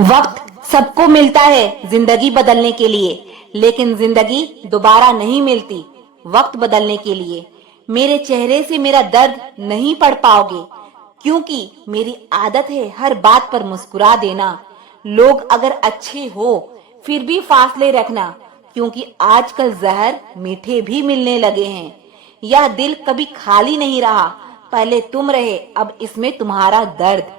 वक्त सबको मिलता है जिंदगी बदलने के लिए, लेकिन जिंदगी दोबारा नहीं मिलती वक्त बदलने के लिए। मेरे चेहरे से मेरा दर्द नहीं पढ़ पाओगे, क्योंकि मेरी आदत है हर बात पर मुस्कुरा देना। लोग अगर अच्छे हो फिर भी फासले रखना, क्योंकि आजकल जहर मीठे भी मिलने लगे हैं। यह दिल कभी खाली नहीं रहा, पहले तुम रहे, अब इसमें तुम्हारा दर्द।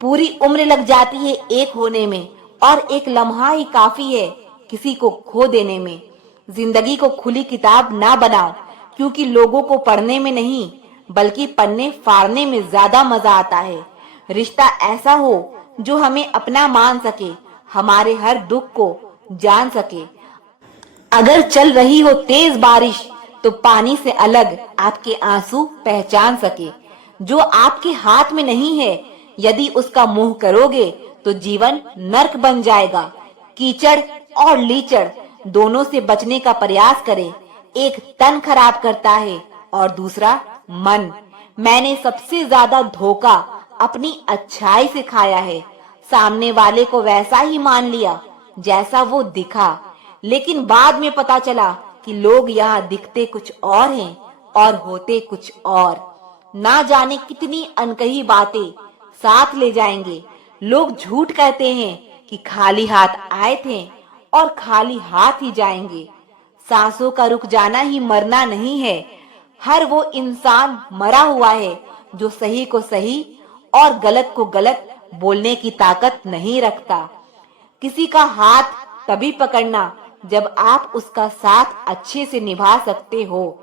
पूरी उम्र लग जाती है एक होने में, और एक लम्हा ही काफी है किसी को खो देने में। जिंदगी को खुली किताब ना बनाओ, क्योंकि लोगों को पढ़ने में नहीं बल्कि पन्ने फाड़ने में ज्यादा मजा आता है। रिश्ता ऐसा हो जो हमें अपना मान सके, हमारे हर दुख को जान सके। अगर चल रही हो तेज बारिश तो पानी से अलग आपके आंसू पहचान सके। जो आपके हाथ में नहीं है, यदि उसका मुंह करोगे तो जीवन नर्क बन जाएगा। कीचड़ और लीचड़ दोनों से बचने का प्रयास करें। एक तन खराब करता है और दूसरा मन। मैंने सबसे ज्यादा धोखा अपनी अच्छाई से खाया है। सामने वाले को वैसा ही मान लिया जैसा वो दिखा, लेकिन बाद में पता चला कि लोग यहाँ दिखते कुछ और हैं और होते कुछ और। ना जाने कितनी अनकही बातें साथ ले जाएंगे। लोग झूठ कहते हैं कि खाली हाथ आए थे और खाली हाथ ही जाएंगे। सांसों का रुक जाना ही मरना नहीं है। हर वो इंसान मरा हुआ है जो सही को सही और गलत को गलत बोलने की ताकत नहीं रखता। किसी का हाथ तभी पकड़ना जब आप उसका साथ अच्छे से निभा सकते हो।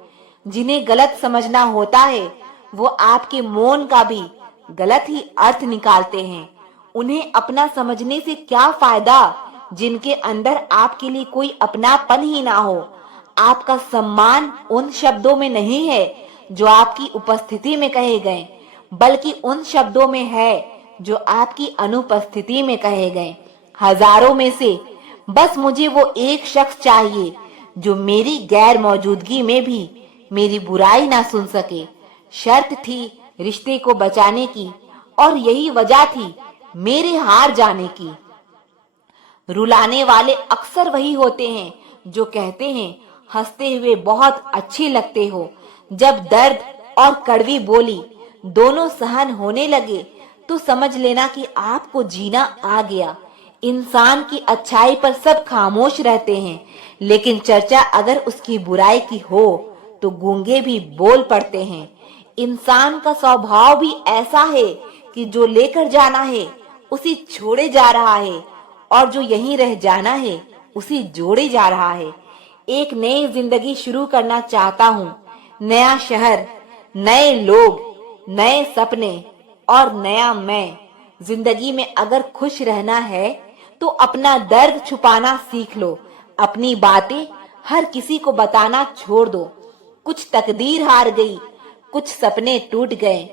जिन्हें गलत समझना होता है वो आपके मौन का भी गलत ही अर्थ निकालते हैं। उन्हें अपना समझने से क्या फायदा जिनके अंदर आपके लिए कोई अपनापन ही ना हो। आपका सम्मान उन शब्दों में नहीं है जो आपकी उपस्थिति में कहे गए, बल्कि उन शब्दों में है जो आपकी अनुपस्थिति में कहे गए। हजारों में से बस मुझे वो एक शख्स चाहिए जो मेरी गैर मौजूदगी में भी मेरी बुराई ना सुन सके। शर्त थी रिश्ते को बचाने की, और यही वजह थी मेरे हार जाने की। रुलाने वाले अक्सर वही होते हैं जो कहते हैं हंसते हुए बहुत अच्छे लगते हो। जब दर्द और कड़वी बोली दोनों सहन होने लगे तो समझ लेना कि आपको जीना आ गया। इंसान की अच्छाई पर सब खामोश रहते हैं, लेकिन चर्चा अगर उसकी बुराई की हो तो गूंगे भी बोल पड़ते हैं। इंसान का स्वभाव भी ऐसा है कि जो लेकर जाना है उसी छोड़े जा रहा है, और जो यहीं रह जाना है उसी जोड़े जा रहा है। एक नई जिंदगी शुरू करना चाहता हूँ। नया शहर, नए लोग, नए सपने और नया मैं। जिंदगी में अगर खुश रहना है तो अपना दर्द छुपाना सीख लो। अपनी बातें हर किसी को बताना छोड़ दो। कुछ तकदीर हार गई, कुछ सपने टूट गए,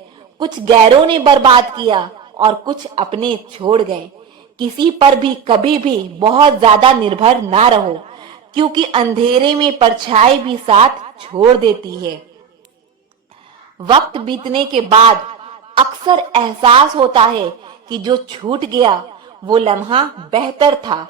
कुछ गैरों ने बर्बाद किया और कुछ अपने छोड़ गए। किसी पर भी कभी भी बहुत ज्यादा निर्भर ना रहो, क्योंकि अंधेरे में परछाई भी साथ छोड़ देती है। वक्त बीतने के बाद अक्सर एहसास होता है कि जो छूट गया वो लम्हा बेहतर था।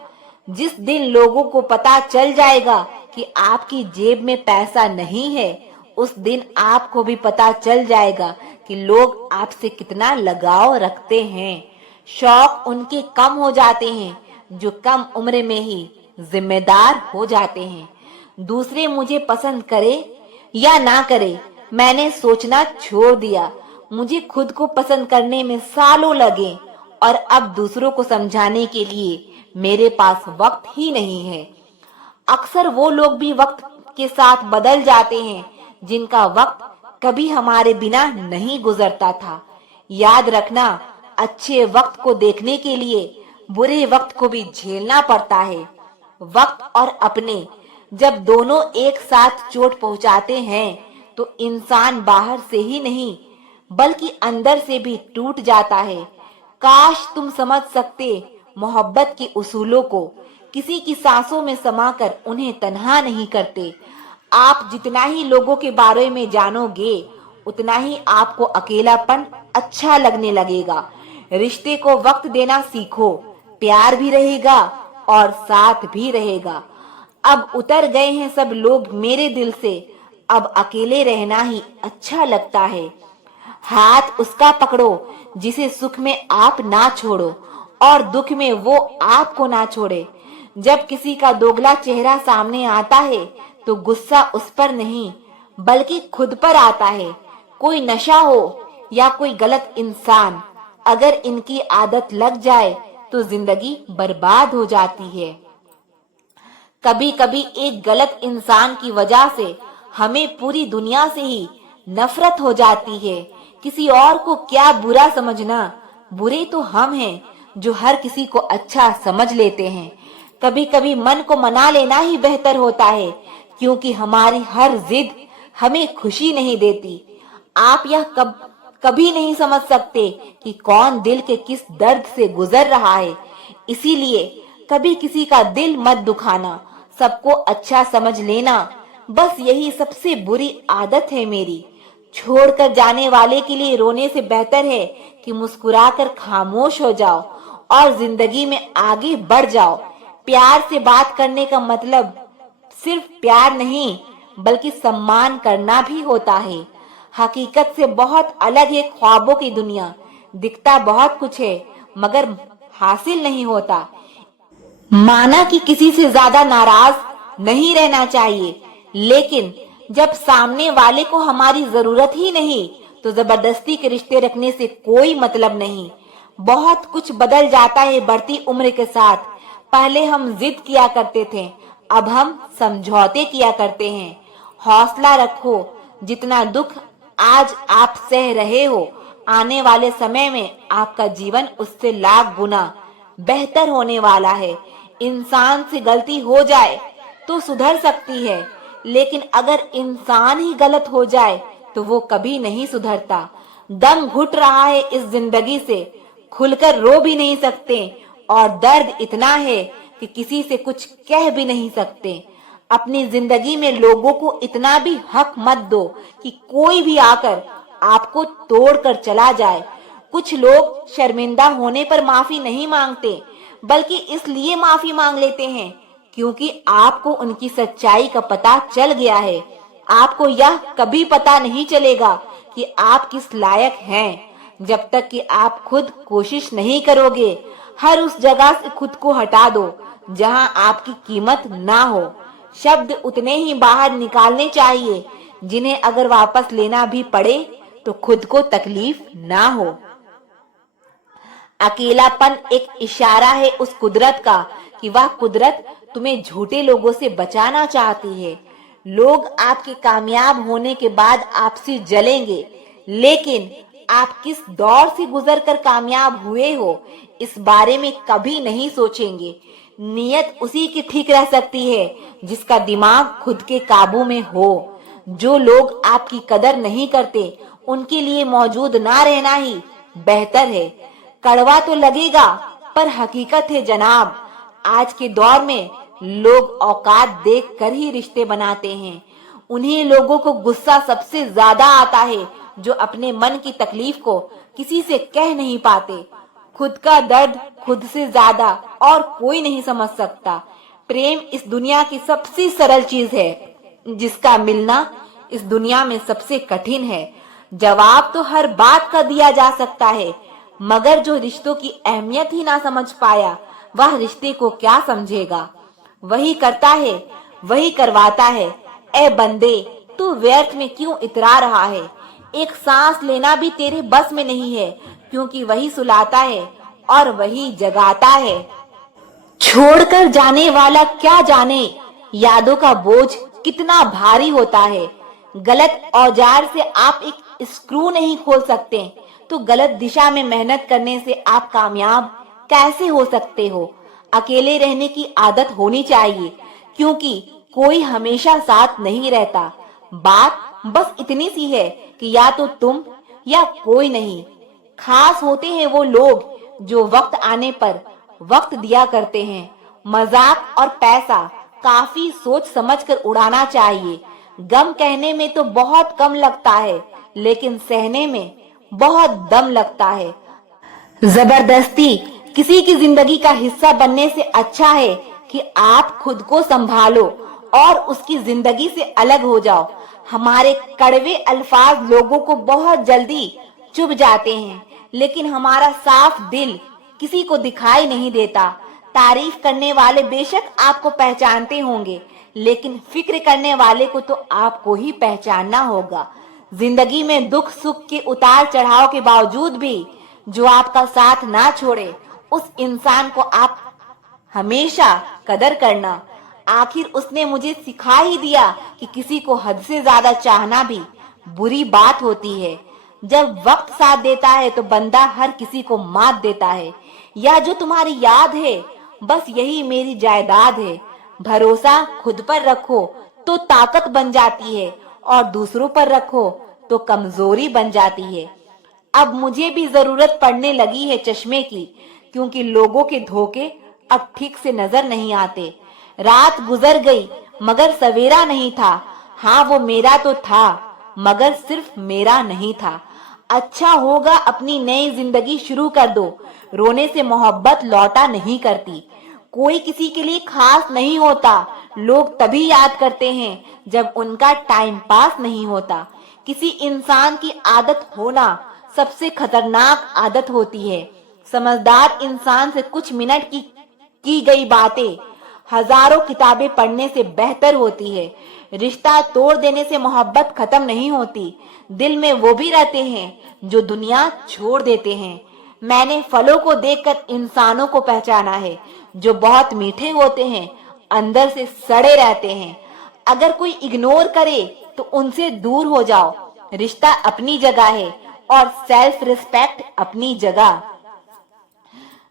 जिस दिन लोगों को पता चल जाएगा कि आपकी जेब में पैसा नहीं है, उस दिन आपको भी पता चल जाएगा कि लोग आपसे कितना लगाव रखते हैं। शौक उनके कम हो जाते हैं जो कम उम्र में ही जिम्मेदार हो जाते हैं। दूसरे मुझे पसंद करे या ना करे, मैंने सोचना छोड़ दिया। मुझे खुद को पसंद करने में सालों लगे, और अब दूसरों को समझाने के लिए मेरे पास वक्त ही नहीं है। अक्सर वो लोग भी वक्त के साथ बदल जाते हैं जिनका वक्त कभी हमारे बिना नहीं गुजरता था। याद रखना, अच्छे वक्त को देखने के लिए बुरे वक्त को भी झेलना पड़ता है। वक्त और अपने जब दोनों एक साथ चोट पहुंचाते हैं तो इंसान बाहर से ही नहीं बल्कि अंदर से भी टूट जाता है। काश तुम समझ सकते मोहब्बत के उसूलों को। किसी की सांसों में समाकर उन्हें तन्हा नहीं करते। आप जितना ही लोगों के बारे में जानोगे उतना ही आपको अकेलापन अच्छा लगने लगेगा। रिश्ते को वक्त देना सीखो, प्यार भी रहेगा और साथ भी रहेगा। अब उतर गए हैं सब लोग मेरे दिल से, अब अकेले रहना ही अच्छा लगता है। हाथ उसका पकड़ो जिसे सुख में आप ना छोड़ो और दुख में वो आपको ना छोड़े। जब किसी का दोगला चेहरा सामने आता है तो गुस्सा उस पर नहीं बल्कि खुद पर आता है। कोई नशा हो या कोई गलत इंसान, अगर इनकी आदत लग जाए तो जिंदगी बर्बाद हो जाती है। कभी कभी एक गलत इंसान की वजह से हमें पूरी दुनिया से ही नफरत हो जाती है। किसी और को क्या बुरा समझना, बुरे तो हम हैं जो हर किसी को अच्छा समझ लेते हैं। कभी कभी मन को मना लेना ही बेहतर होता है, क्योंकि हमारी हर जिद हमें खुशी नहीं देती। आप यह कभी नहीं समझ सकते कि कौन दिल के किस दर्द से गुजर रहा है। इसीलिए कभी किसी का दिल मत दुखाना, सबको अच्छा समझ लेना, बस यही सबसे बुरी आदत है मेरी। छोड़कर जाने वाले के लिए रोने से बेहतर है कि मुस्कुराकर खामोश हो जाओ और जिंदगी में आगे बढ़ जाओ। प्यार से बात करने का मतलब सिर्फ प्यार नहीं बल्कि सम्मान करना भी होता है। हकीकत से बहुत अलग है ख्वाबों की दुनिया। दिखता बहुत कुछ है मगर हासिल नहीं होता। माना कि किसी से ज्यादा नाराज नहीं रहना चाहिए, लेकिन जब सामने वाले को हमारी जरूरत ही नहीं तो जबरदस्ती के रिश्ते रखने से कोई मतलब नहीं। बहुत कुछ बदल जाता है बढ़ती उम्र के साथ। पहले हम जिद किया करते थे, अब हम समझौते किया करते हैं। हौसला रखो, जितना दुख आज आप सह रहे हो, आने वाले समय में आपका जीवन उससे लाख गुना बेहतर होने वाला है। इंसान से गलती हो जाए तो सुधर सकती है, लेकिन अगर इंसान ही गलत हो जाए तो वो कभी नहीं सुधरता। दम घुट रहा है इस जिंदगी से, खुलकर रो भी नहीं सकते और दर्द इतना है कि किसी से कुछ कह भी नहीं सकते। अपनी जिंदगी में लोगों को इतना भी हक मत दो कि कोई भी आकर आपको तोड़कर चला जाए। कुछ लोग शर्मिंदा होने पर माफी नहीं मांगते, बल्कि इसलिए माफी मांग लेते हैं क्योंकि आपको उनकी सच्चाई का पता चल गया है। आपको यह कभी पता नहीं चलेगा कि आप किस लायक हैं जब तक कि आप खुद कोशिश नहीं करोगे। हर उस जगह से खुद को हटा दो जहां आपकी कीमत ना हो। शब्द उतने ही बाहर निकालने चाहिए जिन्हें अगर वापस लेना भी पड़े तो खुद को तकलीफ ना हो। अकेलापन एक इशारा है उस कुदरत का कि वह कुदरत तुम्हें झूठे लोगों से बचाना चाहती है। लोग आपके कामयाब होने के बाद आपसे जलेंगे, लेकिन आप किस दौर से गुजरकर कामयाब हुए हो इस बारे में कभी नहीं सोचेंगे। नियत उसी की ठीक रह सकती है जिसका दिमाग खुद के काबू में हो। जो लोग आपकी कदर नहीं करते उनके लिए मौजूद ना रहना ही बेहतर है। कड़वा तो लगेगा पर हकीकत है जनाब। आज के दौर में लोग औकात देख कर ही रिश्ते बनाते हैं। उन्हीं लोगों को गुस्सा सबसे ज्यादा आता है जो अपने मन की तकलीफ को किसी से कह नहीं पाते। खुद का दर्द खुद से ज्यादा और कोई नहीं समझ सकता। प्रेम इस दुनिया की सबसे सरल चीज है जिसका मिलना इस दुनिया में सबसे कठिन है। जवाब तो हर बात का दिया जा सकता है, मगर जो रिश्तों की अहमियत ही ना समझ पाया वह रिश्ते को क्या समझेगा। वही करता है वही करवाता है। ए बंदे, तू व्यर्थ में क्यों इतरा रहा है। एक सांस लेना भी तेरे बस में नहीं है, क्योंकि वही सुलाता है और वही जगाता है। छोड़कर जाने वाला क्या जाने यादों का बोझ कितना भारी होता है। गलत औजार से आप एक स्क्रू नहीं खोल सकते, तो गलत दिशा में मेहनत करने से आप कामयाब कैसे हो सकते हो। अकेले रहने की आदत होनी चाहिए, क्योंकि कोई हमेशा साथ नहीं रहता। बात बस इतनी सी है कि या तो तुम या कोई नहीं। खास होते हैं वो लोग जो वक्त आने पर वक्त दिया करते हैं। मजाक और पैसा काफी सोच समझकर उड़ाना चाहिए। गम कहने में तो बहुत कम लगता है, लेकिन सहने में बहुत दम लगता है। जबरदस्ती किसी की जिंदगी का हिस्सा बनने से अच्छा है कि आप खुद को संभालो और उसकी जिंदगी से अलग हो जाओ। हमारे कड़वे अल्फाज लोगों को बहुत जल्दी चुभ जाते हैं, लेकिन हमारा साफ दिल किसी को दिखाई नहीं देता। तारीफ करने वाले बेशक आपको पहचानते होंगे, लेकिन फिक्र करने वाले को तो आपको ही पहचानना होगा। जिंदगी में दुख सुख के उतार चढ़ाव के बावजूद भी जो आपका साथ ना छोड़े, उस इंसान को आप हमेशा कदर करना। आखिर उसने मुझे सिखा ही दिया कि किसी को हद से ज्यादा चाहना भी बुरी बात होती है। जब वक्त साथ देता है तो बंदा हर किसी को मात देता है। यह जो तुम्हारी याद है, बस यही मेरी जायदाद है। भरोसा खुद पर रखो तो ताकत बन जाती है, और दूसरों पर रखो तो कमजोरी बन जाती है। अब मुझे भी जरूरत पड़ने लगी है चश्मे की, क्योंकि लोगों के धोखे अब ठीक से नजर नहीं आते। रात गुजर गई मगर सवेरा नहीं था। हाँ, वो मेरा तो था मगर सिर्फ मेरा नहीं था। अच्छा होगा अपनी नई जिंदगी शुरू कर दो। रोने से मोहब्बत लौटा नहीं करती। कोई किसी के लिए खास नहीं होता। लोग तभी याद करते हैं जब उनका टाइम पास नहीं होता। किसी इंसान की आदत होना सबसे खतरनाक आदत होती है। समझदार इंसान से कुछ मिनट की गई बातें हजारों किताबें पढ़ने से बेहतर होती है। रिश्ता तोड़ देने से मोहब्बत खत्म नहीं होती। दिल में वो भी रहते हैं जो दुनिया छोड़ देते हैं। मैंने फलों को देखकर इंसानों को पहचाना है, जो बहुत मीठे होते हैं, अंदर से सड़े रहते हैं। अगर कोई इग्नोर करे तो उनसे दूर हो जाओ। रिश्ता अपनी जगह है और सेल्फ रिस्पेक्ट अपनी जगह।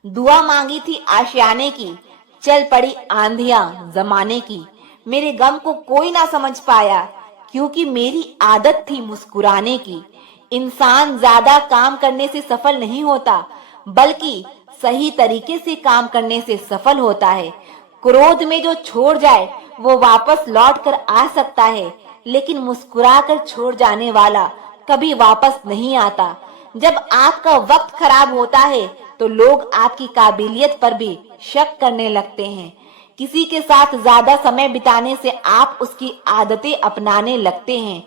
दुआ मांगी थी आशियाने की, चल पड़ी आंधियां जमाने की। मेरे गम को कोई ना समझ पाया, क्योंकि मेरी आदत थी मुस्कुराने की। इंसान ज्यादा काम करने से सफल नहीं होता, बल्कि सही तरीके से काम करने से सफल होता है। क्रोध में जो छोड़ जाए वो वापस लौट कर आ सकता है, लेकिन मुस्कुराकर छोड़ जाने वाला कभी वापस नहीं आता। जब आपका वक्त खराब होता है तो लोग आपकी काबिलियत पर भी शक करने लगते हैं। किसी के साथ ज्यादा समय बिताने से आप उसकी आदतें अपनाने लगते हैं।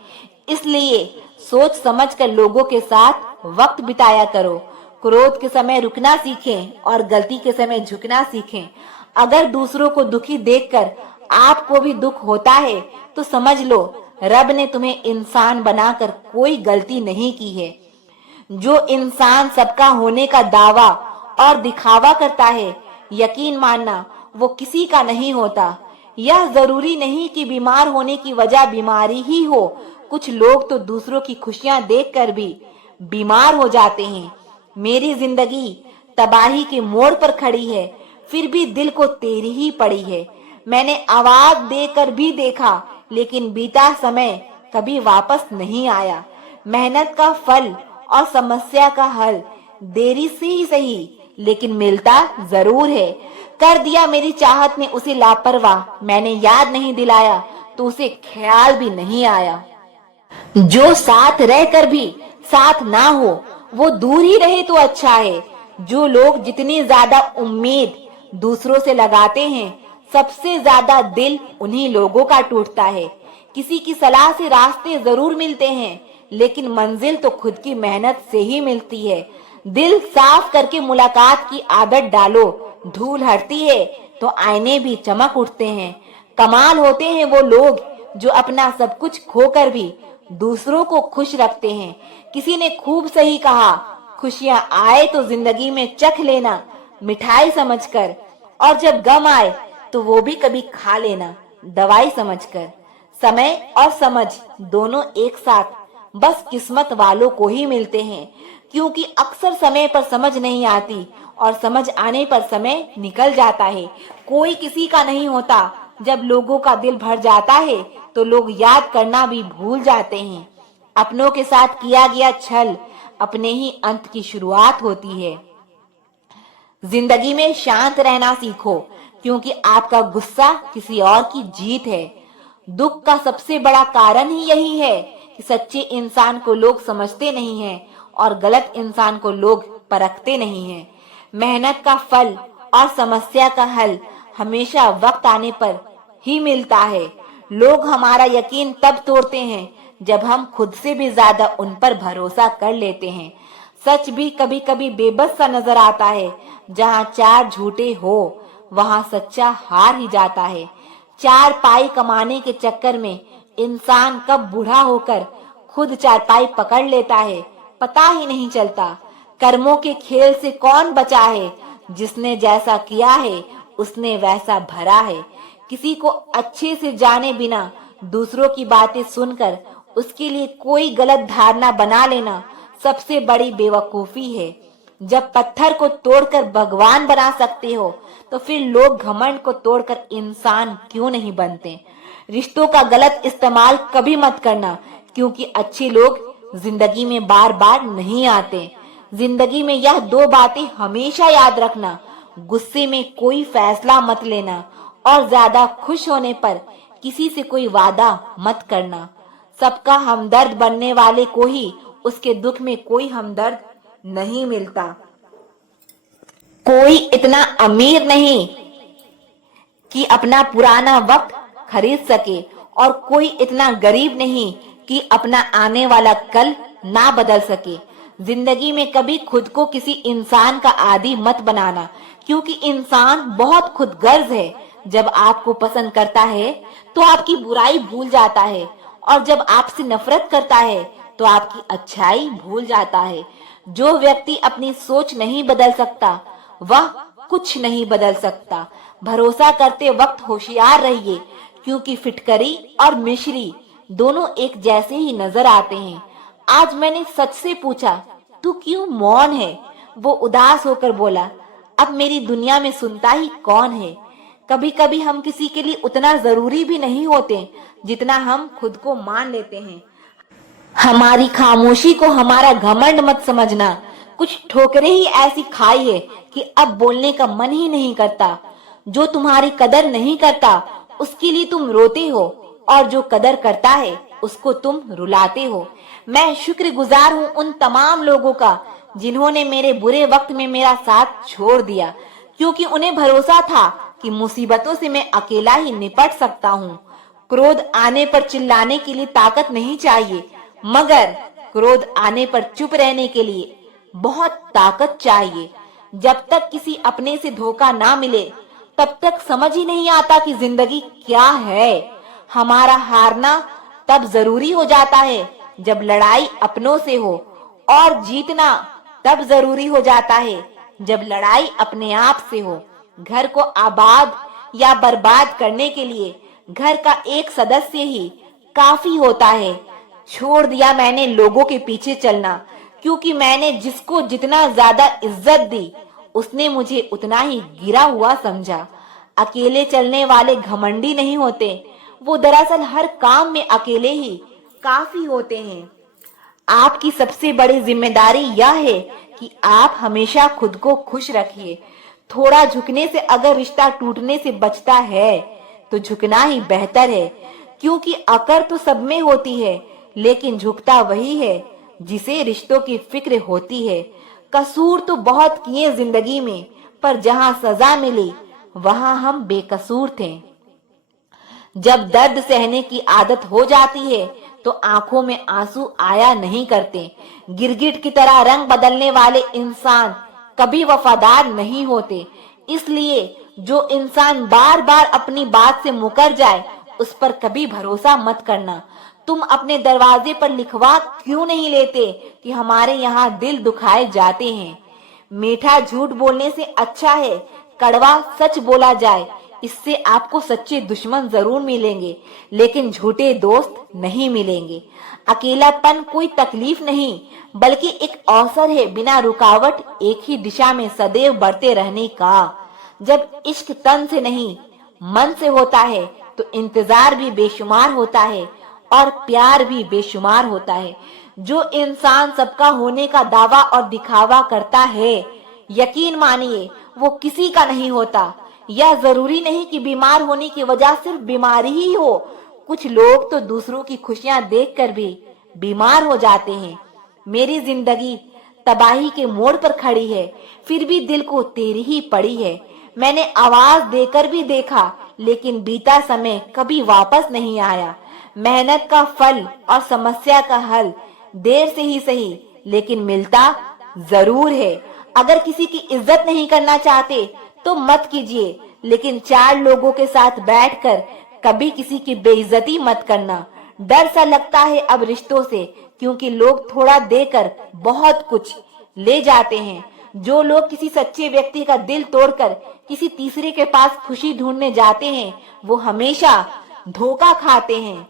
इसलिए सोच समझकर लोगों के साथ वक्त बिताया करो। क्रोध के समय रुकना सीखें और गलती के समय झुकना सीखें। अगर दूसरों को दुखी देखकर आपको भी दुख होता है तो समझ लो रब ने तुम्हें इंसान बनाकर कोई गलती नहीं की है। जो इंसान सबका होने का दावा और दिखावा करता है, यकीन मानना वो किसी का नहीं होता। यह जरूरी नहीं कि बीमार होने की वजह बीमारी ही हो। कुछ लोग तो दूसरों की खुशियां देखकर भी बीमार हो जाते हैं। मेरी जिंदगी तबाही के मोड़ पर खड़ी है, फिर भी दिल को तेरी ही पड़ी है। मैंने आवाज देकर भी देखा, लेकिन बीता समय कभी वापस नहीं आया। मेहनत का फल और समस्या का हल देरी से ही सही, लेकिन मिलता जरूर है। कर दिया मेरी चाहत ने उसे लापरवाह। मैंने याद नहीं दिलाया तो उसे ख्याल भी नहीं आया। जो साथ रहकर भी साथ ना हो वो दूर ही रहे तो अच्छा है। जो लोग जितनी ज्यादा उम्मीद दूसरों से लगाते हैं, सबसे ज्यादा दिल उन्हीं लोगों का टूटता है। किसी की सलाह से रास्ते जरूर मिलते हैं, लेकिन मंजिल तो खुद की मेहनत से ही मिलती है। दिल साफ करके मुलाकात की आदत डालो। धूल हटती है तो आईने भी चमक उठते हैं। कमाल होते हैं वो लोग जो अपना सब कुछ खोकर भी दूसरों को खुश रखते हैं। किसी ने खूब सही कहा, खुशियां आए तो जिंदगी में चख लेना मिठाई समझकर, और जब गम आए तो वो भी कभी खा लेना दवाई समझकर। समय और समझ दोनों एक साथ बस किस्मत वालों को ही मिलते हैं, क्योंकि अक्सर समय पर समझ नहीं आती और समझ आने पर समय निकल जाता है। कोई किसी का नहीं होता। जब लोगों का दिल भर जाता है तो लोग याद करना भी भूल जाते हैं। अपनों के साथ किया गया छल अपने ही अंत की शुरुआत होती है। जिंदगी में शांत रहना सीखो, क्योंकि आपका गुस्सा किसी और की जीत है। दुख का सबसे बड़ा कारण ही यही है कि सच्चे इंसान को लोग समझते नहीं हैं और गलत इंसान को लोग परखते नहीं हैं। मेहनत का फल और समस्या का हल हमेशा वक्त आने पर ही मिलता है। लोग हमारा यकीन तब तोड़ते हैं जब हम खुद से भी ज्यादा उन पर भरोसा कर लेते हैं। सच भी कभी कभी बेबस सा नजर आता है। जहाँ चार झूठे हो वहाँ सच्चा हार ही जाता है। चार पाई कमाने के चक्कर में इंसान कब बूढ़ा होकर खुद चारपाई पकड़ लेता है पता ही नहीं चलता। कर्मों के खेल से कौन बचा है? जिसने जैसा किया है उसने वैसा भरा है। किसी को अच्छे से जाने बिना दूसरों की बातें सुनकर उसके लिए कोई गलत धारणा बना लेना सबसे बड़ी बेवकूफी है। जब पत्थर को तोड़कर भगवान बना सकते हो तो फिर लोग घमंड को तोड़कर इंसान क्यों नहीं बनते? रिश्तों का गलत इस्तेमाल कभी मत करना, क्योंकि अच्छे लोग जिंदगी में बार बार नहीं आते। जिंदगी में यह दो बातें हमेशा याद रखना: गुस्से में कोई फैसला मत लेना और ज्यादा खुश होने पर किसी से कोई वादा मत करना। सबका हमदर्द बनने वाले को ही उसके दुख में कोई हमदर्द नहीं मिलता। कोई इतना अमीर नहीं कि अपना पुराना वक्त खरीद सके और कोई इतना गरीब नहीं कि अपना आने वाला कल ना बदल सके। जिंदगी में कभी खुद को किसी इंसान का आदी मत बनाना, क्योंकि इंसान बहुत खुदगर्ज है। जब आपको पसंद करता है तो आपकी बुराई भूल जाता है, और जब आपसे नफरत करता है तो आपकी अच्छाई भूल जाता है। जो व्यक्ति अपनी सोच नहीं बदल सकता वह कुछ नहीं बदल सकता। भरोसा करते वक्त होशियार रहिए, क्योंकि फिटकरी और मिश्री दोनों एक जैसे ही नजर आते हैं। आज मैंने सच से पूछा, तू क्यों मौन है? वो उदास होकर बोला, अब मेरी दुनिया में सुनता ही कौन है? कभी कभी हम किसी के लिए उतना जरूरी भी नहीं होते जितना हम खुद को मान लेते हैं। हमारी खामोशी को हमारा घमंड मत समझना। कुछ ठोकरें ही ऐसी खाई है कि अब बोलने का मन ही नहीं करता। जो तुम्हारी कदर नहीं करता उसके लिए तुम रोते हो, और जो कदर करता है उसको तुम रुलाते हो। मैं शुक्रगुजार हूँ उन तमाम लोगों का जिन्होंने मेरे बुरे वक्त में मेरा साथ छोड़ दिया, क्योंकि उन्हें भरोसा था कि मुसीबतों से मैं अकेला ही निपट सकता हूँ। क्रोध आने पर चिल्लाने के लिए ताकत नहीं चाहिए, मगर क्रोध आने पर चुप रहने के लिए बहुत ताकत चाहिए। जब तक किसी अपने से धोखा ना मिले तब तक समझ ही नहीं आता कि जिंदगी क्या है। हमारा हारना तब जरूरी हो जाता है जब लड़ाई अपनों से हो, और जीतना तब जरूरी हो जाता है जब लड़ाई अपने आप से हो। घर को आबाद या बर्बाद करने के लिए घर का एक सदस्य ही काफी होता है। छोड़ दिया मैंने लोगों के पीछे चलना, क्योंकि मैंने जिसको जितना ज्यादा इज्जत दी उसने मुझे उतना ही गिरा हुआ समझा। अकेले चलने वाले घमंडी नहीं होते, वो दरअसल हर काम में अकेले ही काफी होते हैं। आपकी सबसे बड़ी जिम्मेदारी यह है कि आप हमेशा खुद को खुश रखिए। थोड़ा झुकने से अगर रिश्ता टूटने से बचता है तो झुकना ही बेहतर है, क्योंकि अकड़ तो सब में होती है, लेकिन झुकता वही है जिसे रिश्तों की फिक्र होती है। कसूर तो बहुत किए जिंदगी में, पर जहां सजा मिली वहां हम बेकसूर थे। जब दर्द सहने की आदत हो जाती है तो आंखों में आंसू आया नहीं करते। गिरगिट की तरह रंग बदलने वाले इंसान कभी वफादार नहीं होते। इसलिए जो इंसान बार बार अपनी बात से मुकर जाए उस पर कभी भरोसा मत करना। तुम अपने दरवाजे पर लिखवा क्यों नहीं लेते कि हमारे यहाँ दिल दुखाए जाते हैं? मीठा झूठ बोलने से अच्छा है कड़वा सच बोला जाए। इससे आपको सच्चे दुश्मन जरूर मिलेंगे, लेकिन झूठे दोस्त नहीं मिलेंगे। अकेलापन कोई तकलीफ नहीं, बल्कि एक अवसर है बिना रुकावट एक ही दिशा में सदैव बढ़ते रहने का। जब इश्क तन से नहीं मन से होता है तो इंतजार भी बेशुमार होता है और प्यार भी बेशुमार होता है। जो इंसान सबका होने का दावा और दिखावा करता है, यकीन मानिए वो किसी का नहीं होता। यह जरूरी नहीं कि बीमार होने की वजह सिर्फ बीमारी ही हो। कुछ लोग तो दूसरों की खुशियां देखकर भी बीमार हो जाते हैं। मेरी जिंदगी तबाही के मोड़ पर खड़ी है, फिर भी दिल को तेरी ही पड़ी है। मैंने आवाज देकर भी देखा, लेकिन बीता समय कभी वापस नहीं आया। मेहनत का फल और समस्या का हल देर से ही सही, लेकिन मिलता जरूर है। अगर किसी की इज्जत नहीं करना चाहते तो मत कीजिए, लेकिन चार लोगों के साथ बैठकर कभी किसी की बेइज्जती मत करना। डर सा लगता है अब रिश्तों से, क्योंकि लोग थोड़ा देकर बहुत कुछ ले जाते हैं। जो लोग किसी सच्चे व्यक्ति का दिल तोड़कर किसी तीसरे के पास खुशी ढूंढने जाते हैं, वो हमेशा धोखा खाते हैं।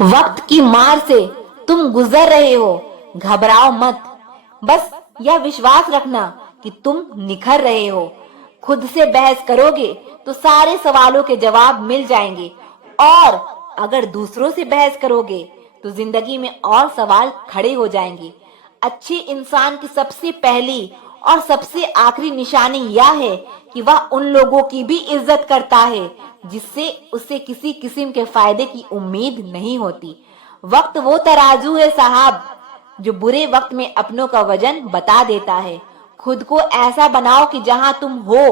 वक्त की मार से तुम गुजर रहे हो, घबराओ मत। बस यह विश्वास रखना कि तुम निखर रहे हो। खुद से बहस करोगे तो सारे सवालों के जवाब मिल जाएंगे, और अगर दूसरों से बहस करोगे तो जिंदगी में और सवाल खड़े हो जाएंगे। अच्छे इंसान की सबसे पहली और सबसे आखिरी निशानी यह है कि वह उन लोगों की भी इज्जत करता है जिससे उसे किसी किस्म के फायदे की उम्मीद नहीं होती। वक्त वो तराजू है साहब, जो बुरे वक्त में अपनों का वजन बता देता है। खुद को ऐसा बनाओ कि जहां तुम हो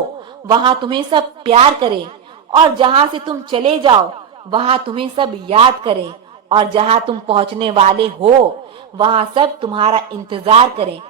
वहां तुम्हें सब प्यार करें, और जहां से तुम चले जाओ वहां तुम्हें सब याद करें, और जहां तुम पहुंचने वाले हो वहां सब तुम्हारा इंतजार करें।